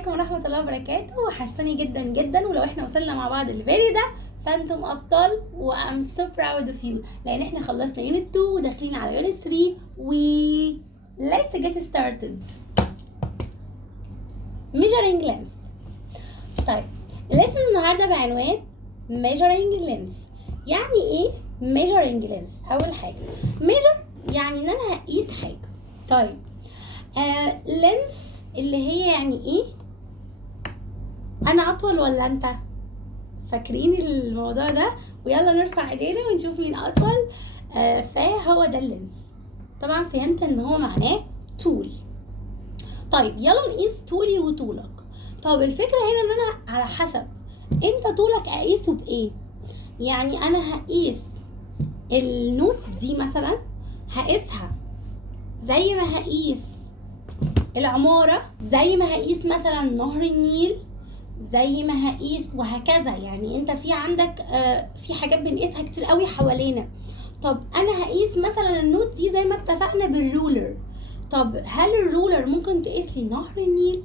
عليكم ورحمة الله وبركاته. وحشتني جدا جدا، ولو احنا وصلنا مع بعض الليفل ده فانتم ابطال و I'm so proud of you، لان احنا خلصنا يونت 2 وداخلين على يونت 3 و let's get started. measuring length. طيب الليسن النهارده بعنوان measuring length. يعني ايه measuring length؟ اول حاجة measure يعني ان انا هقيس حاجة. طيب length اللي هي يعني ايه؟ انا اطول ولا انت؟ فاكرين الموضوع ده؟ ويلا نرفع ايدينا ونشوف مين اطول. فهو ده اللينس. طبعا فهمت ان هو معناه طول. طيب يلا نقيس طولي وطولك. طب الفكرة هنا ان انا على حسب انت طولك اقيسه بايه. يعني انا هقيس النوت دي مثلا، هقيسها زي ما هقيس العمارة، زي ما هقيس مثلا نهر النيل، زي ما هقيس وهكذا. يعني انت في عندك في حاجات بنقيسها كتير قوي حوالينا. طب انا هقيس مثلا النوت دي زي ما اتفقنا بالرولر. طب هل الرولر ممكن تقيس لي نهر النيل؟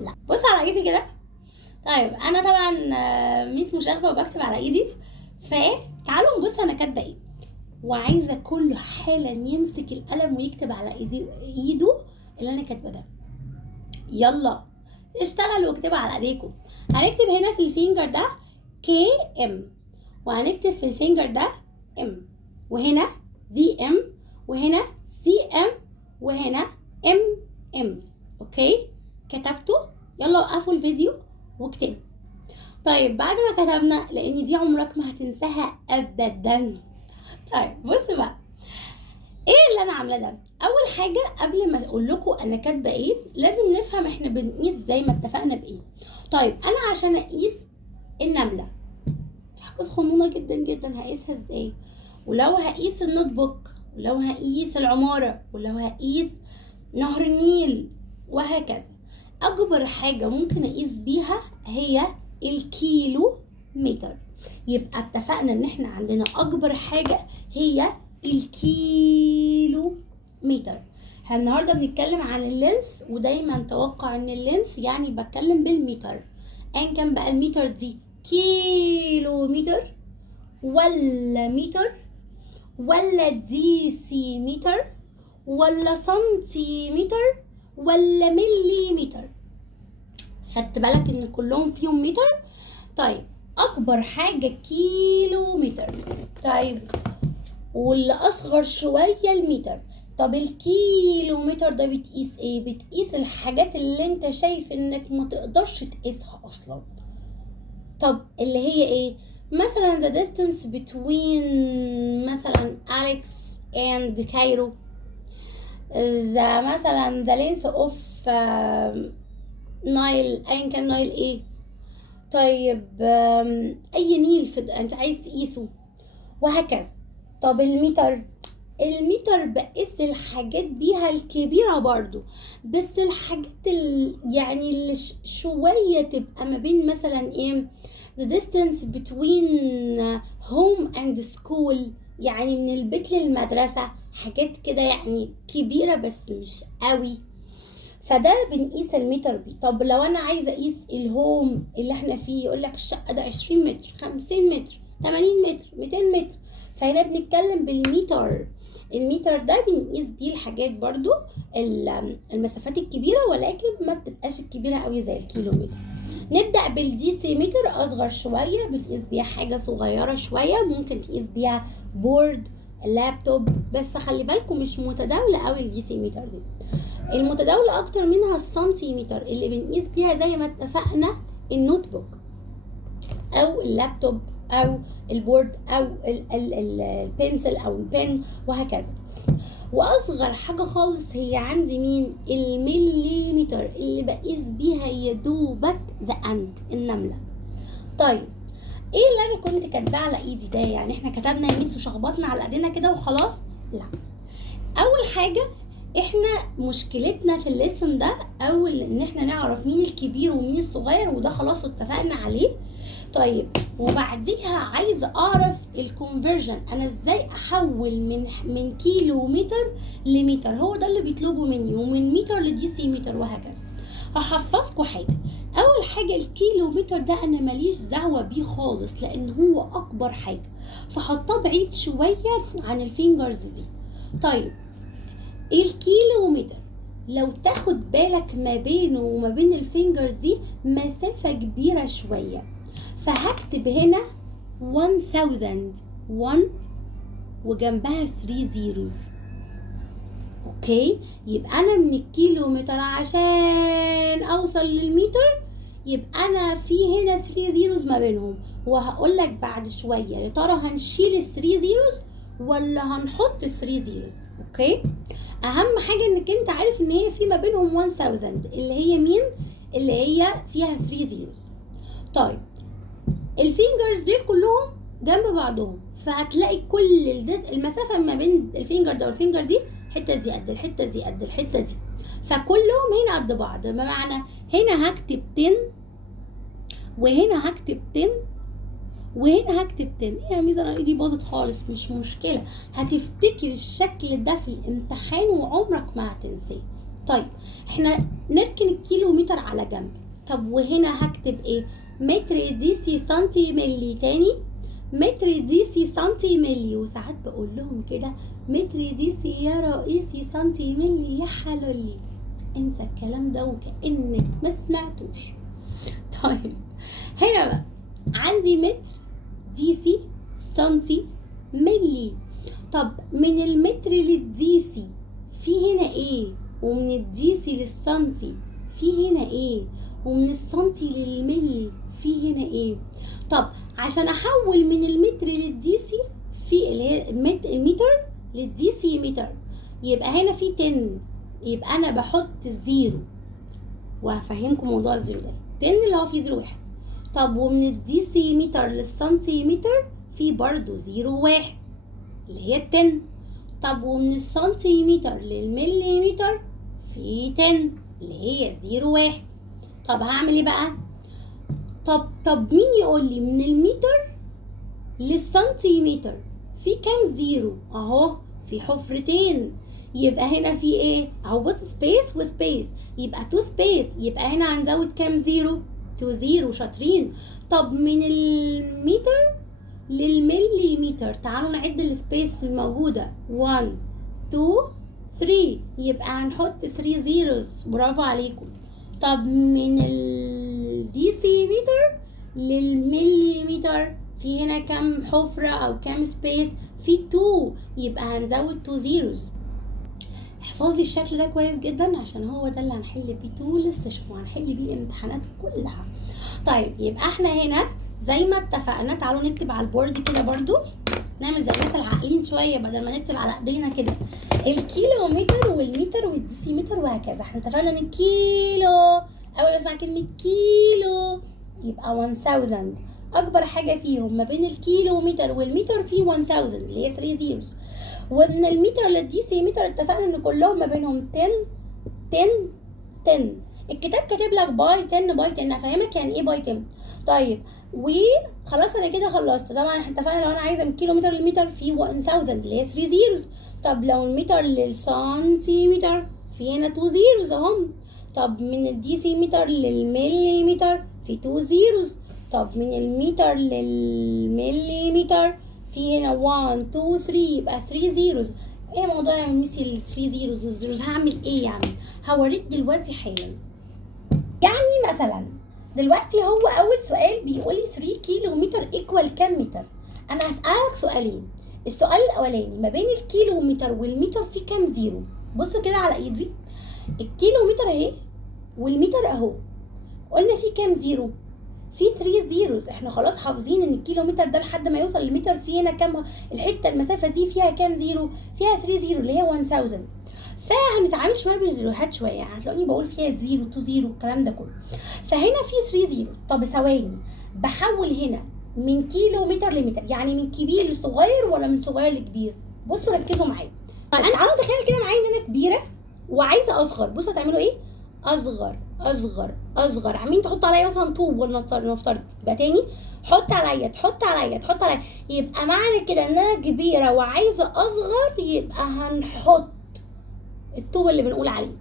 لا. بص على ايدي كده. طيب انا طبعا ميس مشاغبه وبكتب على ايدي، فتعالوا نبص انا كاتبه ايه. وعايزه كله حالا يمسك القلم ويكتب على ايده اللي انا كاتبه ده. يلا اشتغلوا واكتبوا على ايديكم. هنكتب هنا في الفينجر ده كي ام، وهنكتب في الفينجر ده ام، وهنا دي ام، وهنا سي ام، وهنا ام ام. اوكي كتبتوا؟ يلا وقفوا الفيديو واكتبوا. طيب بعد ما كتبنا، لان دي عمرك ما هتنساها ابدا. طيب بصوا بقى ايه اللي انا عامله ده. اول حاجه قبل ما اقول لكم انا كاتبه ايه، لازم نفهم احنا بنقيس زي ما اتفقنا بايه. طيب انا عشان اقيس النمله في حاجه صغنونه جدا جدا، هقيسها ازاي؟ ولو هقيس النوت بوك، ولو هقيس العماره، ولو هقيس نهر النيل، وهكذا. اكبر حاجه ممكن اقيس بيها هي الكيلو متر. يبقى اتفقنا ان احنا عندنا اكبر حاجه هي الكيلو متر. احنا النهارده بنتكلم عن اللينس، ودايما توقع ان اللينس يعني بتكلم بالمتر. ان كان بقى المتر دي كيلو متر ولا متر ولا ديسي متر ولا سنتيمتر ولا مليمتر. خدت بالك ان كلهم فيهم متر؟ طيب اكبر حاجه كيلو متر. طيب واللي اصغر شويه المتر. طب الكيلو متر ده بتقيس ايه؟ بتقيس الحاجات اللي انت شايف انك ما تقدرش تقيسها اصلا. طب اللي هي ايه؟ مثلا the distance between مثلا Alex and Cairo، مثلا the length of نايل، ايا كان نايل ايه. طيب اي نيل انت عايز تقيسه، وهكذا. طب المتر بقيس الحاجات بيها الكبيرة برضو، بس الحاجات يعني اللي شوية تبقى ما بين مثلا ايه the distance between home and school، يعني من البيت للمدرسة، حاجات كده يعني كبيرة بس مش قوي. فده بنقيس المتر بيه. طب لو انا عايزه اقيس الهوم اللي احنا فيه، يقول لك الشقه ده 20 متر، 50 متر، 80 متر، 200 متر. فهنا بنتكلم بالمتر. المتر ده بنقيس بيه الحاجات برضو المسافات الكبيره، ولكن ما بتبقاش الكبيره قوي زي الكيلومتر. نبدا بالديسيمتر، اصغر شويه، بنقيس بيها حاجه صغيره شويه، ممكن تقيس بيها بورد، لابتوب. بس خلي بالكم مش متداوله قوي الديسيمتر دي. المتداولة اكتر منها السنتيمتر، اللي بنقيس بيها زي ما اتفقنا النوت بوك او اللابتوب او البورد او البنسل او البن وهكذا. واصغر حاجة خالص هي عندي مين؟ المليمتر، اللي بقيس بيها يدوبك ذا اند، النملة. طيب ايه اللي انا كنت كاتباه على ايدي ده؟ يعني احنا كتبنا يميس وشخبطنا على ايدينا كده وخلاص؟ لا. اول حاجة احنا مشكلتنا في الليسن ده اول ان احنا نعرف مين الكبير ومين الصغير، وده خلاص اتفقنا عليه. طيب وبعديها عايزه اعرف الكونفرجن، انا ازاي احول من كيلو متر لمتر. هو ده اللي بيطلبه مني، ومن متر لديسي متر وهكذا. هحفظكوا حاجه. اول حاجه الكيلومتر ده انا ماليش دعوه بيه خالص لان هو اكبر حاجه، فحطاه بعيد شويه عن الفينجرز دي. طيب الكيلومتر لو تاخد بالك ما بينه وما بين الفينجر دي مسافه كبيره شويه، فهكتب هنا 1000 1 وجنبها 3 زيروز. اوكي، يبقى انا من الكيلومتر عشان اوصل للمتر يبقى انا في هنا 3 زيروز ما بينهم، وهقول لك بعد شويه يا ترى هنشيل ال 3 زيروز ولا هنحط ال 3 زيروز. اوكي، اهم حاجه انك انت عارف ان هي في ما بينهم 1000 اللي هي مين؟ اللي هي فيها 3 زيروز. طيب الفينجرز دول كلهم جنب بعضهم، فهتلاقي كل المسافه ما بين الفينجر ده والفينجر دي الحته دي قد الحته دي قد الحته دي، فكلهم هنا قد بعض. بمعنى هنا هكتب 10 وهنا هكتب 10 وهنا هكتب 10. ايه يا ميزه انا ايدي باظت خالص، مش مشكله، هتفتكر الشكل ده في الامتحان وعمرك ما هتنساه. طيب احنا نركن الكيلومتر على جنب. طب وهنا هكتب ايه؟ متر دي سي سنتي ملي. تاني متر دي سي سنتي ملي، وساعات بقول لهم كده متر دي سي يا رئيسي سنتي ملي يا حلولي. انسى الكلام ده وكأنك ما سمعتوش. طيب هنا بقى عندي متر دي سي سنتي ملي. طب من المتر للديسي في هنا ايه؟ ومن الديسي للسنتي في هنا ايه؟ ومن السنتي للملي في هنا ايه؟ طب عشان احول من المتر للديسي في اللي هي المتر للديسي متر، يبقى هنا في 10، يبقى انا بحط الزيرو، وهفهمكم موضوع الزيرو ده. 10 اللي هو فيه 0 1. طب ومن الديسي متر للسنتيمتر في برضو 0 1 اللي هي 10. طب ومن السنتيمتر للمليمتر في 10 اللي هي 0 1. طب هعمل ايه بقى؟ طب مين يقول لي من المتر للسنتيمتر في كام زيرو؟ اهو في حفرتين، يبقى هنا في ايه؟ اهو بص سبيس وسبيس، يبقى 2 سبيس، يبقى هنا هنزود كام زيرو؟ 2 زيرو. شاطرين. طب من المتر للمليمتر تعالوا نعد السبيس الموجوده 1 2 3، يبقى هنحط 3 زيروز. برافو عليكم. طب من الديسي متر للمليمتر في هنا كام حفرة او كام سبيس؟ في 2، يبقى هنزود 2 زيروز. احفظ لي الشكل ده كويس جدا عشان هو ده اللي هنحل بيه طول السيشن وهنحل بيه الامتحانات كلها. طيب يبقى احنا هنا زي ما اتفقنا، تعالوا نكتب على البورد كده برضو، نعمل زي الناس العاقلين شويه بدل ما نكتب على ايدينا كده الكيلومتر والمتر والديسيمتر وهكذا. احنا اتفقنا ان الكيلو اول ما اسمع كلمه كيلو يبقى 1000، اكبر حاجه فيهم ما بين الكيلومتر والمتر في 1000 اللي هي 3 زيروز. ومن المتر للديسيمتر اتفقنا ان كلهم ما بينهم 10 10 10. الكتاب كاتب لك باي 10 باي 10، هفهمك يعني ايه باي 10. طيب وخلاص انا كده خلصت. طبعا احنا اتفقنا لو انا عايزه من كيلومتر للمتر في 1000 اللي هي 3 زيروز. طب لو المتر للسنتيمتر في هنا 2 زيروز اهم. طب من الديسيمتر للمليمتر في 2 زيروز. طب من المتر للمليمتر في هنا 1 2 3 يبقى 3 زيروز. ايه موضوع يا ميسي ال 3 زيروز والزيروز؟ هعمل ايه يعني؟ هوريك دلوقتي حالا. يعني مثلا دلوقتي هو اول سؤال بيقول لي 3 كيلومتر ايكوال كام متر؟ انا هسألك سؤالين. السؤال الاولاني ما بين الكيلومتر والمتر في كام زيرو؟ بصوا كده على ايدي، الكيلومتر اهي والمتر اهو، قلنا في كام زيرو؟ في 3 زيروز. احنا خلاص حافظين ان الكيلومتر ده لحد ما يوصل للمتر في هنا كام الحته المسافه دي فيها كام زيرو؟ فيها 3 زيرو اللي هي 1000. فهنتعامل شويه بالزيروهات شويه، يعني هتلاقوني بقول فيها 0 2 زيرو الكلام ده كله. فهنا في 3 زيرو. طب ثواني، بحول هنا من كيلومتر لمتر، يعني من كبير لصغير ولا من صغير لكبير؟ بصوا ركزوا معايا. تعالوا تخيل كده معايا ان انا كبيره وعايزه اصغر. بصوا هتعملوا ايه؟ اصغر اصغر اصغر. عاملين تحطوا عليا مثلا طوب ولا نفترض، يبقى تاني حط عليا تحط عليا تحط عليا، يبقى معنى كده ان انا كبيره وعايزه اصغر يبقى هنحط الطوب اللي بنقول عليه.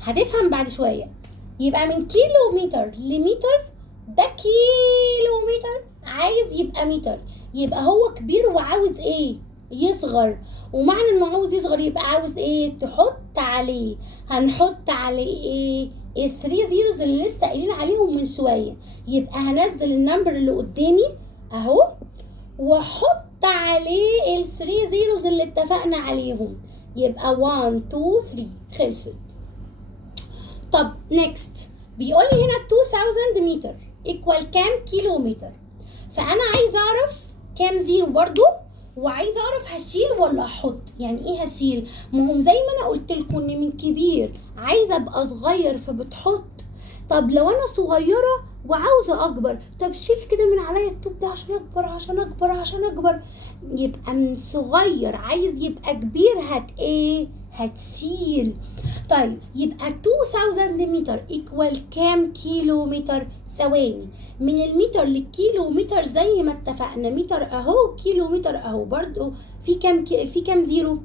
هتفهم بعد شويه. يبقى من كيلومتر لمتر ده كيلومتر، عايز يبقى متر، يبقى هو كبير وعاوز ايه؟ يصغر. ومعنى انه عاوز يصغر يبقى عاوز ايه؟ تحط عليه، هنحط عليه ايه؟ الثري زيروز اللي لسه قايلين عليهم من شويه. يبقى هنزل النمبر اللي قدامي اهو واحط عليه الثري زيروز اللي اتفقنا عليهم، يبقى 1 2 3 خلصت. طب نيكست بيقول لي هنا 2000 متر ايكوال كام كيلومتر؟ فانا عايز اعرف كام زيرو برضو، وعايز اعرف هشيل ولا احط. يعني ايه هشيل؟ ما هم زي ما انا قلت لكم ان من كبير عايزه ابقى صغير فبتحط. طب لو انا صغيره وعاوزه اكبر، طب شيل كده من عليا الطوب ده عشان اكبر عشان اكبر عشان اكبر. يبقى من صغير عايز يبقى كبير ايه؟ هتشيل. طيب يبقى 2000 متر ايكوال كام كيلومتر؟ ثواني، من المتر للكيلومتر زي ما اتفقنا، متر اهو كيلومتر اهو، برضو في كام زيرو؟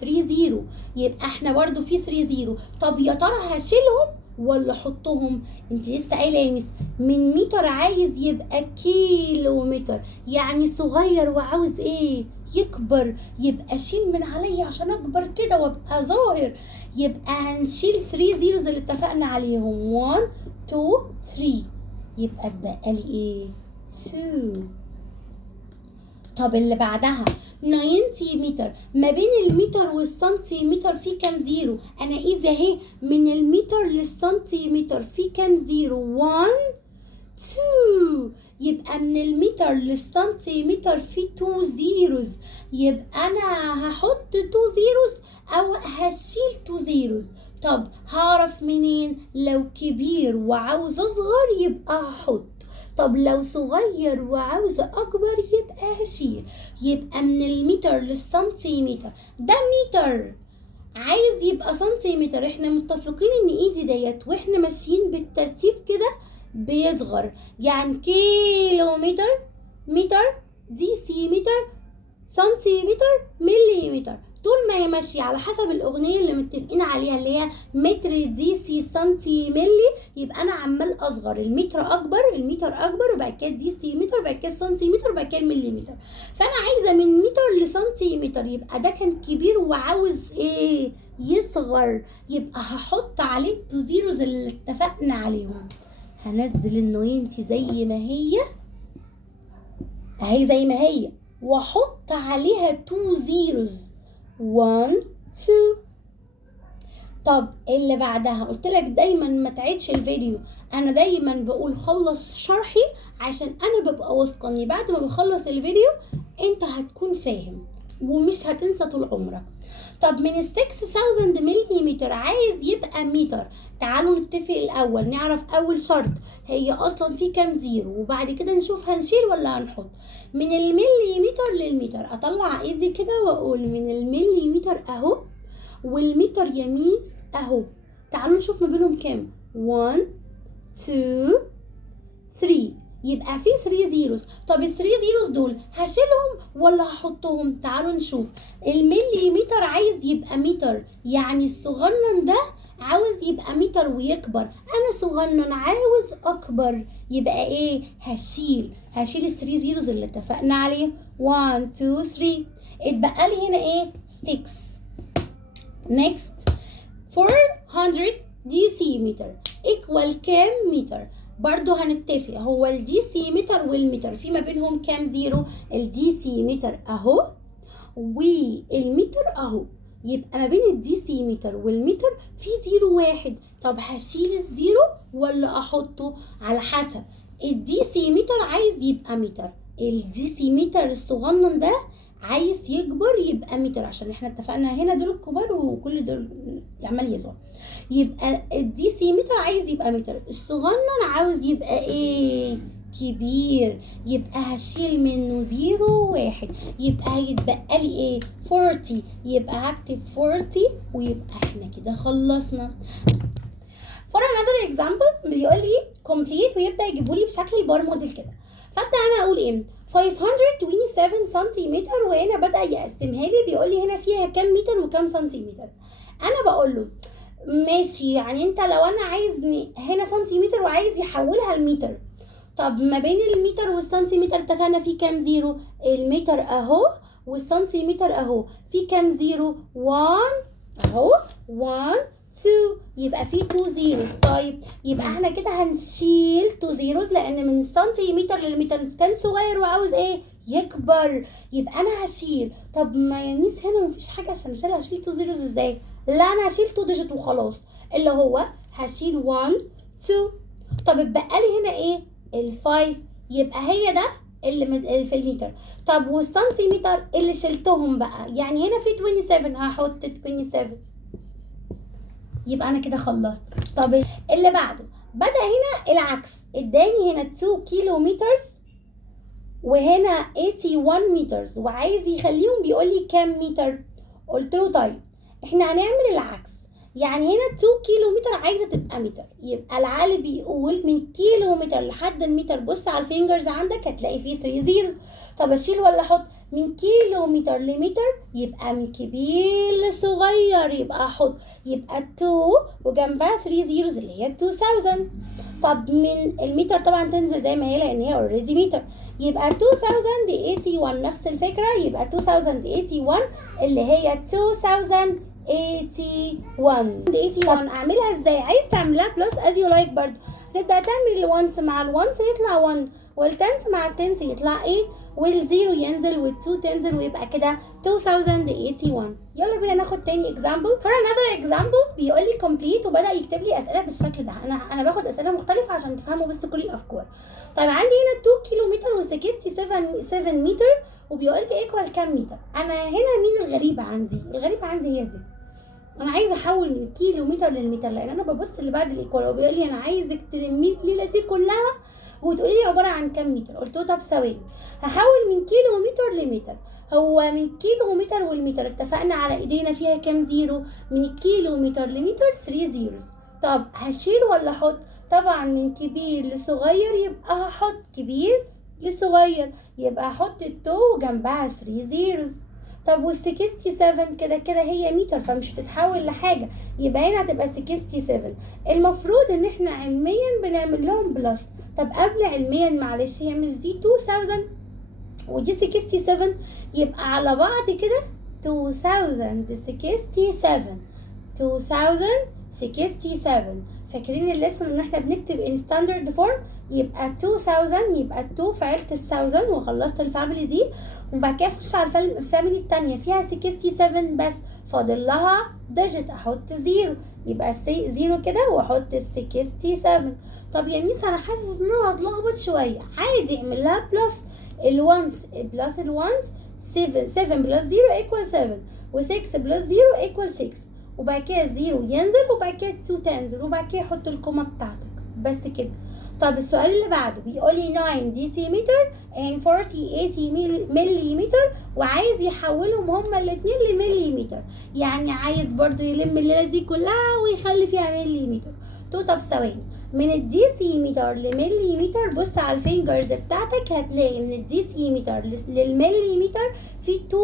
3 زيرو، يبقى احنا برضو في 3 زيرو. طب يا ترى هشيلهم ولا احطهم؟ انت لسه قايله يا مس من متر عايز يبقى كيلومتر، يعني صغير وعاوز ايه؟ يكبر. يبقى شيل من عليا عشان اكبر كده وابقى ظاهر. يبقى هنشيل 3 زيروز اللي اتفقنا عليهم، 1 2 3، يبقى اتبقى لي ايه؟ 2. طب اللي بعدها 90 متر، ما بين المتر والسنتيمتر في كام زيرو؟ انا اذا اهي من المتر للسنتيمتر في كام زيرو؟ 1 2، يبقى من المتر للسنتيمتر في 2 زيروز، يبقى انا هحط 2 زيروز او هشيل 2 زيروز. طب هعرف منين؟ لو كبير وعاوز اصغر يبقى هحط، طب لو صغير وعاوز اكبر يبقى هشيل. يبقى من المتر للسنتيمتر، ده متر عايز يبقى سنتيمتر، احنا متفقين ان ايدي ديت واحنا ماشيين بالترتيب كده بيصغر، يعني كيلومتر، متر، ديسيمتر، سنتيمتر، مليمتر، طول ما هي ماشيه على حسب الاغنيه اللي متفقين عليها اللي هي متر ديسي سنتي ملي، يبقى انا عمال اصغر، المتر اكبر، المتر اكبر، وبعد كده ديسيمتر، وبعد كده سنتيمتر، وبعد كده مليمتر. فانا عايزه من متر لسنتيمتر، يبقى ده كان كبير وعاوز ايه؟ يصغر، يبقى هحط عليه التو زيروز اللي اتفقنا عليهم. هنزل النوينتي زي ما هي اهي زي ما هي، واحط عليها 2 زيروز 1 2. طب اللي بعدها قلت لك دايما ما تعيدش الفيديو، انا دايما بقول خلص شرحي عشان انا ببقى واثقه ان بعد ما بخلص الفيديو انت هتكون فاهم ومش هتنسى طول عمرك. طب من 6000 مليمتر عايز يبقى متر، تعالوا نتفق الاول، نعرف اول شرط هي اصلا في كام زيرو، وبعد كده نشوف هنشيل ولا هنحط. من المليمتر للمتر، اطلع ايدي كده واقول من المليمتر اهو، والمتر يميس اهو، تعالوا نشوف ما بينهم كام، 1 2 3، يبقى في 3 زيروز. طب ال 3 زيروز دول هشيلهم ولا هحطهم؟ تعالوا نشوف. المليمتر عايز يبقى متر، يعني الصغنن ده عاوز يبقى متر ويكبر، انا صغنن عاوز اكبر، يبقى ايه؟ هشيل ال 3 زيروز اللي اتفقنا عليه، 1 2 3، اتبقى لي هنا ايه؟ 6. next 400 ديسيمتر equal كام متر؟ برضو هنتفق، هو الديسيمتر والمتر في ما بينهم كام زيرو؟ الديسيمتر اهو والمتر اهو، يبقى ما بين الديسيمتر والمتر في زيرو واحد. طب هشيل الزيرو ولا احطه؟ على حسب، الديسيمتر عايز يبقى متر، الديسيمتر الصغنن ده عايز يكبر يبقى متر، عشان احنا اتفقنا هنا دول الكبار وكل دول عمال يصغر، يبقى الديسيمتر عايز يبقى متر، الصغنن عاوز يبقى ايه؟ كبير، يبقى هشيل منه زيرو واحد، يبقى هيتبقى لي ايه؟ 40، يبقى هكتب 40 ويبقى احنا كده خلصنا. For another example بيقول لي complete ويبدأ يجيبولي بشكل البار موديل كده، فابدأ انا اقول ايه؟ 527 سنتيمتر، وهنا بدأ يقسمها لي بيقول لي هنا فيها كام متر وكام سنتيمتر. انا بقول له ماشي، يعني انت لو انا عايز هنا سنتيمتر وعايز يحولها لمتر، طب ما بين المتر والسنتيمتر اتفقنا في كام زيرو؟ المتر اهو والسنتيمتر اهو، في كام زيرو؟ 1 اهو، 1 2، يبقى في 2 زيروز. طيب يبقى احنا كده هنشيل 2 زيروز لان من السنتيمتر للمتر كان صغير وعاوز ايه؟ يكبر. يبقى انا هشيل. طب ما يا ميس هنا مفيش حاجه عشان اشيلها، هشيل 2 زيروز ازاي؟ لا انا هشيل 2 ديجيت وخلاص، اللي هو هشيل 1 2. طب اتبقى لي هنا ايه؟ ال5، يبقى هي ده اللي في المتر. طب والسنتيمتر اللي شلتهم بقى، يعني هنا في 27 هحط 27، يبقى انا كده خلصت. طب اللي بعده بدأ هنا العكس، اداني هنا 2 كيلو مترز وهنا 81 مترز وعايز يخليهم بيقول لي كام متر. قلت له طيب احنا هنعمل العكس، يعني هنا 2 كيلو متر عايزه تبقى متر، يبقى العالي بيقول من كيلو متر لحد المتر. بص على الفينجرز عندك هتلاقي فيه 3 زيروز. طب اشيل ولا احط؟ من كيلو متر لمتر يبقى من كبير لصغير، يبقى احط، يبقى 2 وجنبها 3 زيروز اللي هي 2000. طب من المتر طبعا تنزل زي ما هي لان هي اوريدي متر، يبقى 2081 نفس الفكره، يبقى 2081 اللي هي 2081. اعملها ازاي؟ عايز تعملها بلس از يو لايك برضه، تبدا تعمل الونس مع الونس يطلع 1، والتنس مع التنس يطلع 8، والزيرو ينزل والتو تنزل ويبقى كده 2081. يلا بينا ناخد تاني اكزامبل. for another example بيقول لي complete وبدا يكتب لي اسئله بالشكل ده. انا باخد اسئله مختلفه عشان تفهموا بس كل الافكار. طيب عندي هنا 2 كيلو متر و67 متر وبيقول لي ايكوال كام متر. انا هنا مين الغريبه عندي؟ الغريبه عندي هي دي. انا عايزه احول من كيلو متر للمتر لان انا ببص اللي بعد الايكوال وبيقول لي انا عايزك تلمي الليله دي كلها وتقولي لي عباره عن كام متر. قلت له طب ثواني، هحول من كيلو متر لمتر. هو من كيلو متر والمتر اتفقنا على ايدينا فيها كام زيرو؟ من الكيلو متر لمتر 3 زيروز. طب هشيل ولا احط؟ طبعا من كبير لصغير يبقى هحط كبير لصغير، يبقى هحط التو وجنبها 3 زيروز. طب وال 67 كده كده هي متر فمش هتتحول لحاجه، يبقى هنا هتبقى 67. المفروض ان احنا علميا بنعمل لهم بلس. طب قبل علميا معلش، هي مش دي 2000 ودي 67؟ يبقى على بعض كده 2067. فاكرين الليسن ان احنا بنكتب ان ستاندرد فورم؟ يبقى 2000 يبقى 2 في عيله ال1000 وخلصت الفاميلي دي، وبعد كده اخش على الفاميلي التانية فيها 67 بس فاضل لها ديجيت احط زيرو، يبقى زيرو كده واحط ال 67. طب يا ميس انا حاسس ان انا هتلخبط شويه، عادي اعمل لها بلس. الونس بلس الونس 7 بلس 0 ايكوال 7، و6 بلس 0 ايكوال 6، وبعد كده 0 ينزل وبعد كده 2 تنزل وبعد كده حط الكومه بتاعتك بس كده. طب السؤال اللي بعده بيقول لي 9 ديسيمتر and 80 مليمتر وعايز يحولهم هما الاثنين لمليمتر، يعني عايز برضو يلم الليله دي كلها ويخلي فيها مليمتر. طب ثواني، من الديسيمتر لمليمتر بص على الفينجرز بتاعتك هتلاقي من الديسيمتر للمليمتر في 2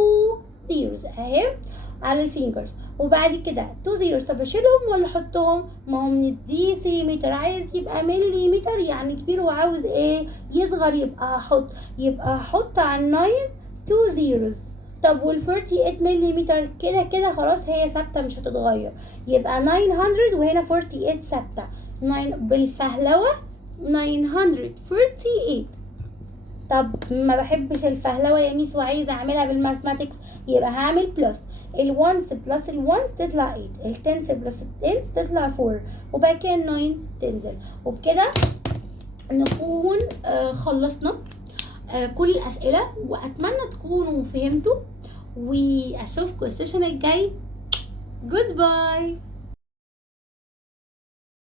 زيروز اهي على الفينجرز، وبعد كده 2 زيروز. طب اشيلهم ولا احطهم؟ ما هو من الديسيمتر عايز يبقى مليمتر يعني كبير وعاوز ايه؟ يصغر، يبقى هحط على 9 2 زيروز. طب وال 48 مليمتر كده كده خلاص هي ثابته مش هتتغير، يبقى 900 وهنا 48 ثابته. بالفهلوه 948. طب ما بحبش الفهلوه يا ميس وعايزه اعملها بالماثماتكس، يبقى هعمل بلس. الونس بلس الونس تطلع 8، التنس بلس التنس تطلع 4، وبعد كده 9 تنزل. وبكده نكون خلصنا كل الاسئله، واتمنى تكونوا فهمتوا، واشوفكم السيشن الجاي. جود باي.